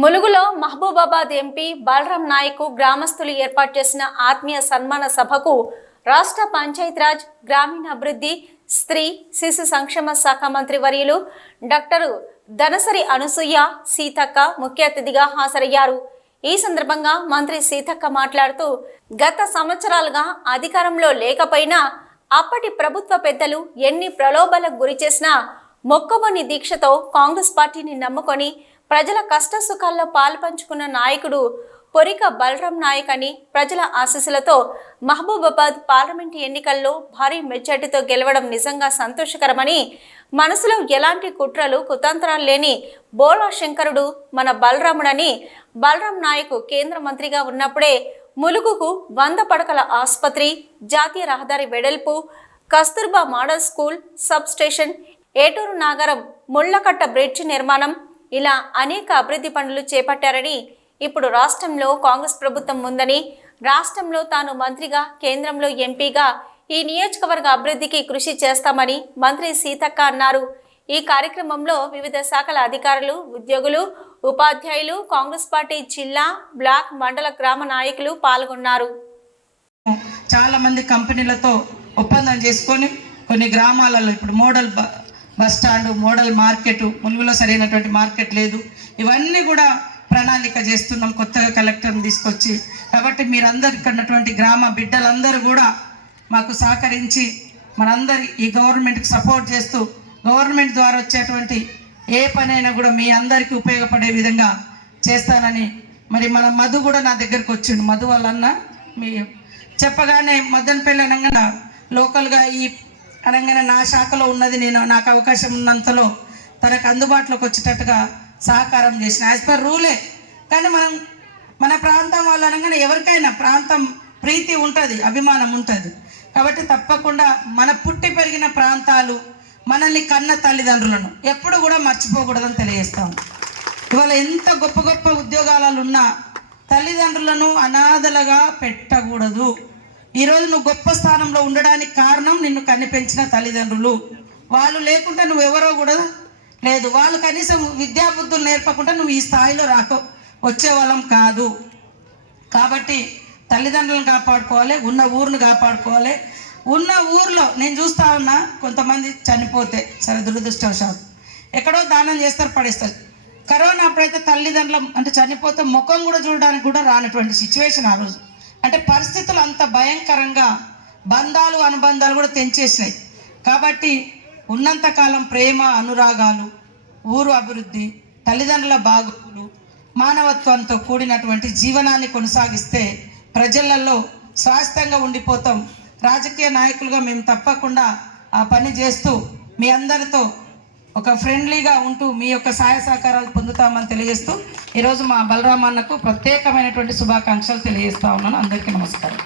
ములుగులో Mahabubabad MP Balaram Naik గ్రామస్తులు ఏర్పాటు చేసిన ఆత్మీయ సన్మాన సభకు రాష్ట్ర పంచాయతీరాజ్ గ్రామీణాభివృద్ధి స్త్రీ శిశు సంక్షేమ శాఖ మంత్రి వర్యులు డాక్టర్ ధనసరి అనసూయ సీతక్క ముఖ్య అతిథిగా హాజరయ్యారు. ఈ సందర్భంగా మంత్రి సీతక్క మాట్లాడుతూ గత సంవత్సరాలుగా అధికారంలో లేకపోయినా అప్పటి ప్రభుత్వ పెద్దలు ఎన్ని ప్రలోభాలకు గురి చేసినా మొక్కబొని దీక్షతో కాంగ్రెస్ పార్టీని నమ్ముకొని ప్రజల కష్ట సుఖాల్లో పాల్పంచుకున్న నాయకుడు పొరిక బలరాం నాయక్ అని ప్రజల ఆశీస్సులతో మహబూబాబాద్ పార్లమెంట్ ఎన్నికల్లో భారీ మెజార్టీతో గెలవడం నిజంగా సంతోషకరమని మనసులో ఎలాంటి కుట్రలు కుతంత్రాలు లేని బోలా శంకరుడు మన బలరాముడని బలరాం నాయక్ కేంద్ర మంత్రిగా ఉన్నప్పుడే ములుగుకు వంద పడకల ఆసుపత్రి జాతీయ రహదారి వెడల్పు Kasturba model school sub station Eturunagaram Mullakatta bridge నిర్మాణం ఇలా అనేక అభివృద్ధి పనులు చేపట్టారని ఇప్పుడు రాష్ట్రంలో కాంగ్రెస్ ప్రభుత్వం ఉందని రాష్ట్రంలో తాను మంత్రిగా కేంద్రంలో ఎంపీగా ఈ నియోజకవర్గ అభివృద్ధికి కృషి చేస్తామని మంత్రి సీతక్క అన్నారు. ఈ కార్యక్రమంలో వివిధ శాఖల అధికారులు ఉద్యోగులు ఉపాధ్యాయులు కాంగ్రెస్ పార్టీ జిల్లా బ్లాక్ మండల గ్రామ నాయకులు పాల్గొన్నారు. చాలా మంది కంపెనీలతో ఒప్పందం చేసుకొని కొన్ని గ్రామాలలో ఇప్పుడు model bus stand model market ములుగులో సరైనటువంటి మార్కెట్ లేదు. ఇవన్నీ కూడా ప్రణాళిక చేస్తున్నాం. కొత్తగా కలెక్టర్ని తీసుకొచ్చి. కాబట్టి మీరందరు ఇక్కడ ఉన్నటువంటి గ్రామ బిడ్డలందరూ కూడా మాకు సహకరించి మనందరి ఈ గవర్నమెంట్కి సపోర్ట్ చేస్తూ గవర్నమెంట్ ద్వారా వచ్చేటువంటి ఏ పనైనా కూడా మీ అందరికీ ఉపయోగపడే విధంగా చేస్తానని మరి మన మధు కూడా నా దగ్గరకు వచ్చిండు. మధు వాళ్ళన్న మీ చెప్పగానే మదనపల్లి అనగానే లోకల్గా ఈ అనగానే నా శాఖలో ఉన్నది నేను నాకు అవకాశం ఉన్నంతలో తనకు అందుబాటులోకి వచ్చేటట్టుగా సహకారం చేసిన. యాజ్ పర్ రూలే కానీ మనం మన ప్రాంతం వాళ్ళు అనగానే ఎవరికైనా ప్రాంతం ప్రీతి ఉంటుంది అభిమానం ఉంటుంది. కాబట్టి తప్పకుండా మన పుట్టి పెరిగిన ప్రాంతాలు మనల్ని కన్న తల్లిదండ్రులను ఎప్పుడు కూడా మర్చిపోకూడదని తెలియజేస్తాం. ఇవాళ ఎంత గొప్ప గొప్ప ఉద్యోగాలలో ఉన్నా తల్లిదండ్రులను అనాథలుగా పెట్టకూడదు. ఈరోజు నువ్వు గొప్ప స్థానంలో ఉండడానికి కారణం నిన్ను కనిపెంచిన తల్లిదండ్రులు. వాళ్ళు లేకుండా నువ్వెవరో కూడా లేదు. వాళ్ళు కనీసం విద్యాబుద్ధులు నేర్పకుండా నువ్వు ఈ స్థాయిలో రాక వచ్చే వాళ్ళం కాదు. కాబట్టి తల్లిదండ్రులను కాపాడుకోవాలి ఉన్న ఊరిని కాపాడుకోవాలి. ఉన్న ఊర్లో నేను చూస్తా ఉన్నా కొంతమంది చనిపోతే సరే దురదృష్టవశాత్తు. ఎక్కడో దానం చేస్తారు పడేస్తారు. కరోనా అప్పుడైతే తల్లిదండ్రుల అంటే చనిపోతే ముఖం కూడా చూడడానికి కూడా రానటువంటి సిచ్యువేషన్ ఆ రోజు. అంటే పరిస్థితులు అంత భయంకరంగా బంధాలు అనుబంధాలు కూడా తెంచేసినాయి. కాబట్టి ఉన్నంతకాలం ప్రేమ అనురాగాలు ఊరు అభివృద్ధి తల్లిదండ్రుల బాగోగులు మానవత్వంతో కూడినటువంటి జీవనాన్ని కొనసాగిస్తే ప్రజలలో శాశ్వతంగా ఉండిపోతాం. రాజకీయ నాయకులుగా మేము తప్పకుండా ఆ పని చేస్తూ మీ అందరితో ఒక ఫ్రెండ్లీగా ఉంటూ మీ యొక్క సహాయ సహకారాలు పొందుతామని తెలియజేస్తూ ఈరోజు మా బలరామన్నకు ప్రత్యేకమైనటువంటి శుభాకాంక్షలు తెలియజేస్తా ఉన్నాను. అందరికీ నమస్కారం.